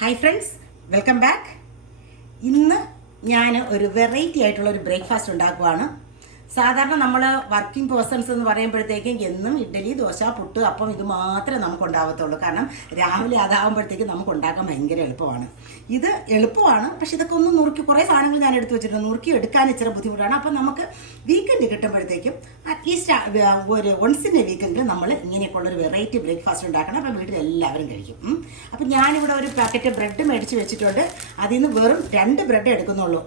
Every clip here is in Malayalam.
Hi friends, welcome back. ഇന്ന് ഞാൻ ഒരു വെറൈറ്റി ആയിട്ടുള്ള ഒരു ബ്രേക്ക്ഫാസ്റ്റ് ഉണ്ടാക്കുവാണ്. സാധാരണ നമ്മൾ വർക്കിംഗ് പേഴ്സൺസ് എന്ന് പറയുമ്പോഴത്തേക്കും എന്നും ഇഡ്ഡലി, ദോശ, പുട്ട്, അപ്പം ഇത് മാത്രമേ നമുക്ക് ഉണ്ടാവത്തുള്ളൂ. കാരണം രാവിലെ അതാകുമ്പോഴത്തേക്കും നമുക്ക് ഉണ്ടാക്കാൻ ഭയങ്കര എളുപ്പമാണ്. ഇത് എളുപ്പമാണ്, പക്ഷെ ഇതൊക്കെ ഒന്ന് നുറുക്കി കുറേ സാധനങ്ങൾ ഞാൻ എടുത്തു വെച്ചിട്ടുണ്ട്. നുറുക്കി എടുക്കാൻ ഇച്ചിരി ബുദ്ധിമുട്ടാണ്. അപ്പം നമുക്ക് വീക്കെൻഡ് കിട്ടുമ്പോഴത്തേക്കും അറ്റ്ലീസ്റ്റ് ഒരു വൺസിൻ്റെ വീക്കെൻഡിൽ നമ്മൾ ഇങ്ങനെയൊക്കെയുള്ളൊരു വെറൈറ്റി ബ്രേക്ക്ഫാസ്റ്റ് ഉണ്ടാക്കണം. അപ്പം വീട്ടിൽ എല്ലാവരും കഴിക്കും. അപ്പം ഞാനിവിടെ ഒരു പാക്കറ്റ് ബ്രെഡ് മേടിച്ച് വെച്ചിട്ടുണ്ട്. അതിൽ നിന്ന് വെറും 2 ബ്രെഡ് എടുക്കുന്നുള്ളൂ.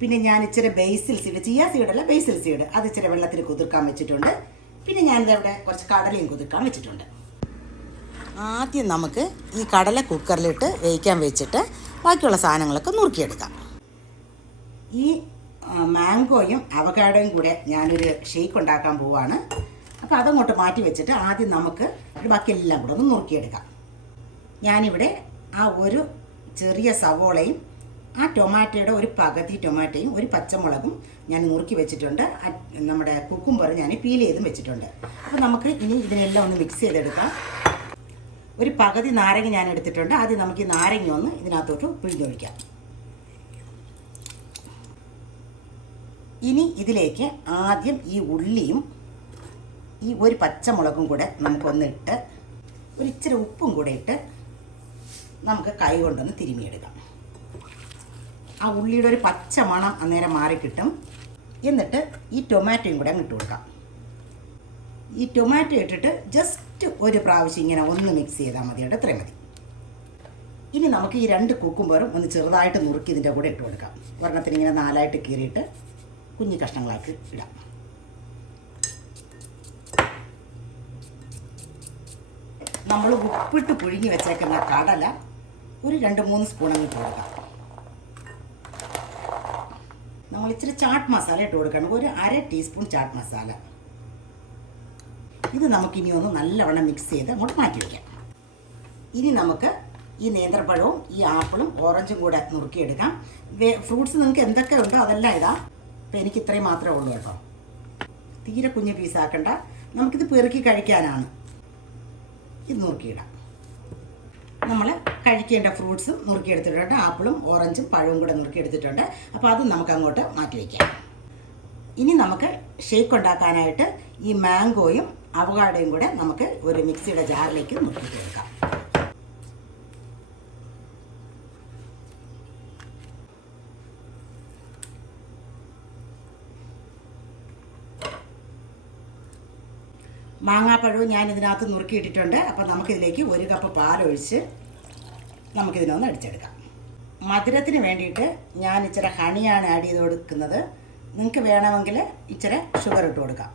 പിന്നെ ഞാൻ ഇച്ചിരി ബേസിൽ സീഡ്, ചിയ സീഡല്ല ബേസിൽ സീഡ്, അത് ഇച്ചിരി വെള്ളത്തിൽ കുതിർക്കാൻ വെച്ചിട്ടുണ്ട്. പിന്നെ ഞാനിതവിടെ കുറച്ച് കടലയും കുതിർക്കാൻ വെച്ചിട്ടുണ്ട്. ആദ്യം നമുക്ക് ഈ കടല കുക്കറിലിട്ട് വേവിക്കാൻ വെച്ചിട്ട് ബാക്കിയുള്ള സാധനങ്ങളൊക്കെ നുറുക്കിയെടുക്കാം. ഈ മാംഗോയും അവക്കാഡോയും കൂടെ ഞാനൊരു ഷേക്ക് ഉണ്ടാക്കാൻ പോവാണ്. അപ്പോൾ അതങ്ങോട്ട് മാറ്റി വെച്ചിട്ട് ആദ്യം നമുക്ക് ബാക്കിയെല്ലാം കൂടെ ഒന്ന് നുറുക്കിയെടുക്കാം. ഞാനിവിടെ ഒരു ചെറിയ സവോളയും ടൊമാറ്റോയുടെ ഒരു പകുതി ടൊമാറ്റോയും ഒരു പച്ചമുളകും ഞാൻ നുറുക്കി വെച്ചിട്ടുണ്ട്. നമ്മുടെ കുക്കുംബർ ഞാൻ പീൽ ചെയ്തും വെച്ചിട്ടുണ്ട്. അപ്പോൾ നമുക്ക് ഇനി ഇതിനെല്ലാം ഒന്ന് മിക്സ് ചെയ്തെടുക്കാം. ഒരു പകുതി നാരങ്ങ ഞാൻ എടുത്തിട്ടുണ്ട്. ആദ്യം നമുക്ക് ഈ നാരങ്ങ ഒന്ന് ഇതിനകത്തോട്ട് പിഴിഞ്ഞൊഴിക്കാം. ഇനി ഇതിലേക്ക് ആദ്യം ഈ ഉള്ളിയും ഈ ഒരു പച്ചമുളകും കൂടെ നമുക്കൊന്നിട്ട് ഒരു ഇച്ചിരി ഉപ്പും കൂടെ ഇട്ട് നമുക്ക് കൈ കൊണ്ടൊന്ന് തിരുമിയെടുക്കാം. ആ ഉള്ളിയുടെ ഒരു പച്ച മണം അന്നേരം മാറിക്കിട്ടും. എന്നിട്ട് ഈ ടൊമാറ്റോയും കൂടെ അങ്ങ് ഇട്ട് കൊടുക്കാം. ഈ ടൊമാറ്റോ ഇട്ടിട്ട് ജസ്റ്റ് ഒരു പ്രാവശ്യം ഇങ്ങനെ ഒന്ന് മിക്സ് ചെയ്താൽ മതി. ഇത്രയും മതി. ഇനി നമുക്ക് ഈ 2 കുക്കുംബറും ഒന്ന് ചെറുതായിട്ട് നുറുക്കി ഇതിൻ്റെ കൂടെ ഇട്ട് കൊടുക്കാം. ഒരെണ്ണത്തിന് ഇങ്ങനെ 4ആയിട്ട് കീറിയിട്ട് കുഞ്ഞു കഷ്ണങ്ങളാക്കി ഇടാം. നമ്മൾ ഉപ്പിട്ട് പുഴുങ്ങി വെച്ചേക്കുന്ന കടല ഒരു 2-3 സ്പൂൺ അങ്ങ് ഇട്ട് കൊടുക്കാം. നമ്മൾ ഇച്ചിരി ചാട്ട് മസാല ഇട്ട് കൊടുക്കണം. ഒരു 1/2 ടീസ്പൂൺ ചാട്ട് മസാല. ഇത് നമുക്കിനി ഒന്ന് നല്ലവണ്ണം മിക്സ് ചെയ്ത് അങ്ങോട്ട് മാറ്റി വയ്ക്കാം. ഇനി നമുക്ക് ഈ നേന്ത്രപ്പഴവും ഈ ആപ്പിളും ഓറഞ്ചും കൂടെ നുറുക്കിയെടുക്കാം. ഫ്രൂട്ട്സ് നിങ്ങൾക്ക് എന്തൊക്കെ ഉണ്ടോ അതെല്ലാം ഇടാം. ഇപ്പം എനിക്ക് ഇത്രയും മാത്രമേ ഉള്ളൂ കേട്ടോ. തീരെ കുഞ്ഞ് പീസാക്കണ്ട. നമുക്കിത് പെറുക്കി കഴിക്കാനാണ്. ഇത് നുറുക്കിയിടാം. നമ്മൾ കഴിക്കേണ്ട ഫ്രൂട്ട്സും നുറുക്കിയെടുത്തിട്ടുണ്ട്. ആപ്പിളും ഓറഞ്ചും പഴവും കൂടെ നുറുക്കിയെടുത്തിട്ടുണ്ട്. അപ്പോൾ അതും നമുക്ക് അങ്ങോട്ട് മാറ്റി വയ്ക്കാം. ഇനി നമുക്ക് ഷേക്ക് ഉണ്ടാക്കാനായിട്ട് ഈ മാംഗോയും അവകാഡോയും കൂടെ നമുക്ക് ഒരു മിക്സിയുടെ ജാറിലേക്ക് നുറുക്കിയെടുക്കാം. മാങ്ങാപ്പഴവും ഞാൻ ഇതിനകത്ത് നുറുക്കിയിട്ടിട്ടുണ്ട്. അപ്പോൾ നമുക്കിതിലേക്ക് 1 കപ്പ് പാലൊഴിച്ച് നമുക്കിതിനൊന്ന് അടിച്ചെടുക്കാം. മധുരത്തിന് വേണ്ടിയിട്ട് ഞാൻ ഇച്ചിരി ഹണിയാണ് ആഡ് ചെയ്ത് കൊടുക്കുന്നത്. നിങ്ങൾക്ക് വേണമെങ്കിൽ ഇച്ചിരി ഷുഗർ ഇട്ട് കൊടുക്കാം.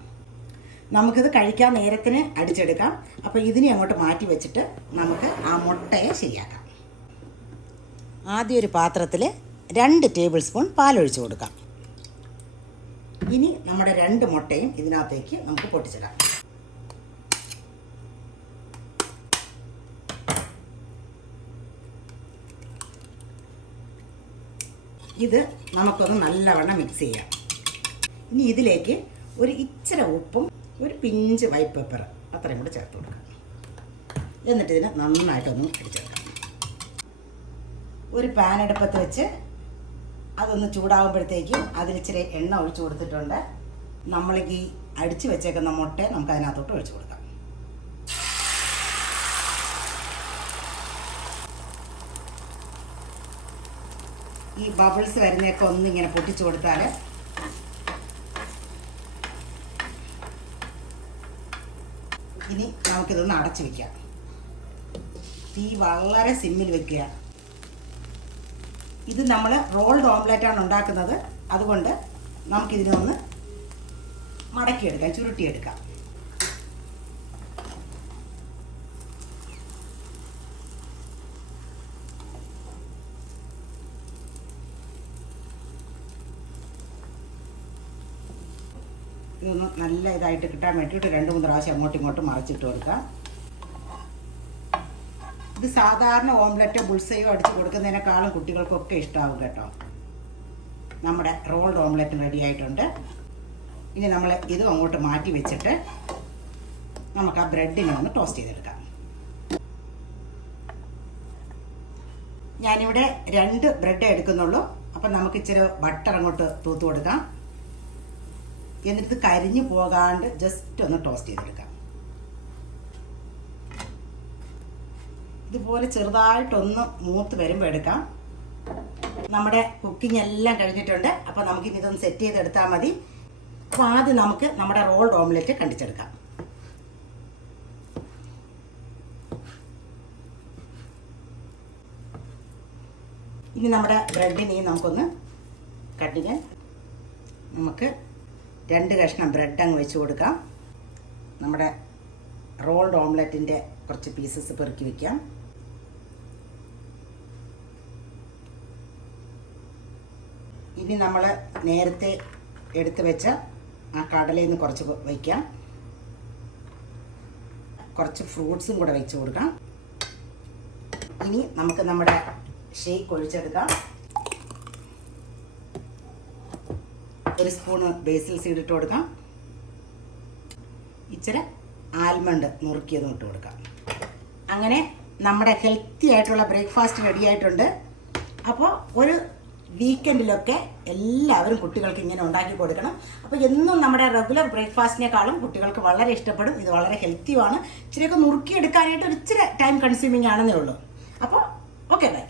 നമുക്കിത് കഴിക്കാൻ നേരത്തിന് അടിച്ചെടുക്കാം. അപ്പോൾ ഇതിനെ അങ്ങോട്ട് മാറ്റി വെച്ചിട്ട് നമുക്ക് ആ മുട്ടയെ ശരിയാക്കാം. ആദ്യം ഒരു പാത്രത്തിൽ 2 ടേബിൾ സ്പൂൺ പാലൊഴിച്ച് കൊടുക്കാം. ഇനി നമ്മുടെ 2 മുട്ടയും ഇതിനകത്തേക്ക് നമുക്ക് പൊട്ടിച്ചിടാം. ഇത് നമുക്കൊന്ന് നല്ലവണ്ണം മിക്സ് ചെയ്യാം. ഇനി ഇതിലേക്ക് ഒരു ഇച്ചിരി ഉപ്പും ഒരു പിഞ്ച് വൈറ്റ് പെപ്പർ അത്രയും കൂടെ ചേർത്ത് കൊടുക്കാം. എന്നിട്ട് ഇതിനെ നന്നായിട്ടൊന്ന് അടിച്ചെടുക്കാം. ഒരു പാൻ അടുപ്പത്ത് വെച്ച് അതൊന്ന് ചൂടാകുമ്പോഴത്തേക്കും അതിലിച്ചിരി എണ്ണ ഒഴിച്ച് കൊടുത്തിട്ടുണ്ട്. നമ്മൾ ഈ അടിച്ച് വെച്ചേക്കുന്ന മുട്ട നമുക്ക് അതിനകത്തോട്ട് ഒഴിച്ച് കൊടുക്കാം. ഈ ബബിൾസ് വരുന്നതൊക്കെ ഒന്നിങ്ങനെ പൊട്ടിച്ചു കൊടുത്താൽ ഇനി നമുക്കിതൊന്ന് അടച്ചു വയ്ക്കാം. തീ വളരെ സിമ്മിൽ വെക്കുക. ഇത് നമ്മൾ റോൾഡ് ഓംലെറ്റാണ് ഉണ്ടാക്കുന്നത്. അതുകൊണ്ട് നമുക്കിതിനൊന്ന് മടക്കിയെടുക്കാം, ചുരുട്ടിയെടുക്കാം. ഇതൊന്ന് നല്ല ഇതായിട്ട് കിട്ടാൻ വേണ്ടിയിട്ട് 2-3 പ്രാവശ്യം അങ്ങോട്ടും ഇങ്ങോട്ടും മറിച്ചിട്ട് കൊടുക്കാം. ഇത് സാധാരണ ഓംലെറ്റോ ബുൾസയോ അടിച്ച് കൊടുക്കുന്നതിനേക്കാളും കുട്ടികൾക്കൊക്കെ ഇഷ്ടമാവും കേട്ടോ. നമ്മുടെ റോൾഡ് ഓംലെറ്റ് റെഡി ആയിട്ടുണ്ട്. ഇനി നമ്മൾ ഇതും അങ്ങോട്ട് മാറ്റി വെച്ചിട്ട് നമുക്ക് ആ ബ്രെഡിനെ ഒന്ന് ടോസ്റ്റ് ചെയ്തെടുക്കാം. ഞാനിവിടെ 2 ബ്രെഡ് എടുക്കുന്നുള്ളൂ. അപ്പം നമുക്ക് ഇച്ചിരി ബട്ടർ അങ്ങോട്ട് തൂത്ത് കൊടുക്കാം. എന്നിട്ട് കരിഞ്ഞു പോകാണ്ട് ജസ്റ്റ് ഒന്ന് ടോസ്റ്റ് ചെയ്തെടുക്കാം. ഇതുപോലെ ചെറുതായിട്ടൊന്ന് മൂത്ത് വരുമ്പോൾ എടുക്കാം. നമ്മുടെ കുക്കിംഗ് എല്ലാം കഴിഞ്ഞിട്ടുണ്ട്. അപ്പോൾ നമുക്കിനി ഇതൊന്ന് സെറ്റ് ചെയ്തെടുത്താൽ മതി. അപ്പോൾ ആദ്യം നമുക്ക് നമ്മുടെ റോൾഡ് ഓംലെറ്റ് കണ്ടിച്ചെടുക്കാം. ഇനി നമ്മുടെ ബ്രെഡിനെ നമുക്കൊന്ന് കട്ട് ചെയ്യാൻ നമുക്ക് 2 കഷ്ണം ബ്രെഡ് അങ്ങ് വെച്ച് കൊടുക്കാം. നമ്മുടെ റോൾഡ് ഓംലെറ്റിൻ്റെ കുറച്ച് പീസസ് പെറുക്കി വയ്ക്കാം. ഇനി നമ്മൾ നേരത്തെ എടുത്ത് വെച്ച ആ കടലയിൽ നിന്ന് കുറച്ച് വയ്ക്കാം. കുറച്ച് ഫ്രൂട്ട്സും കൂടെ വെച്ച് കൊടുക്കാം. ഇനി നമുക്ക് നമ്മുടെ ഷേക്ക് ഒഴിച്ചെടുക്കാം. 1 സ്പൂണ് ബേസിൽ സീഡ് ഇട്ട് കൊടുക്കാം. ഇച്ചിരി ആൽമണ്ട് നുറുക്കിയതും ഇട്ട് കൊടുക്കാം. അങ്ങനെ നമ്മുടെ ഹെൽത്തി ആയിട്ടുള്ള ബ്രേക്ക്ഫാസ്റ്റ് റെഡി ആയിട്ടുണ്ട്. അപ്പോൾ ഒരു വീക്കെൻഡിലൊക്കെ എല്ലാവരും കുട്ടികൾക്ക് ഇങ്ങനെ ഉണ്ടാക്കി കൊടുക്കണം. അപ്പോൾ എന്നും നമ്മുടെ റെഗുലർ ബ്രേക്ക്ഫാസ്റ്റിനേക്കാളും കുട്ടികൾക്ക് വളരെ ഇഷ്ടപ്പെടും. ഇത് വളരെ ഹെൽത്തിയുമാണ്. ഇച്ചിരിയൊക്കെ നുറുക്കിയെടുക്കാനായിട്ട് ഒരു ഇച്ചിരി ടൈം കൺസ്യൂമിങ് ആണെന്നേ ഉള്ളൂ. അപ്പോൾ ഓക്കെ ബൈ.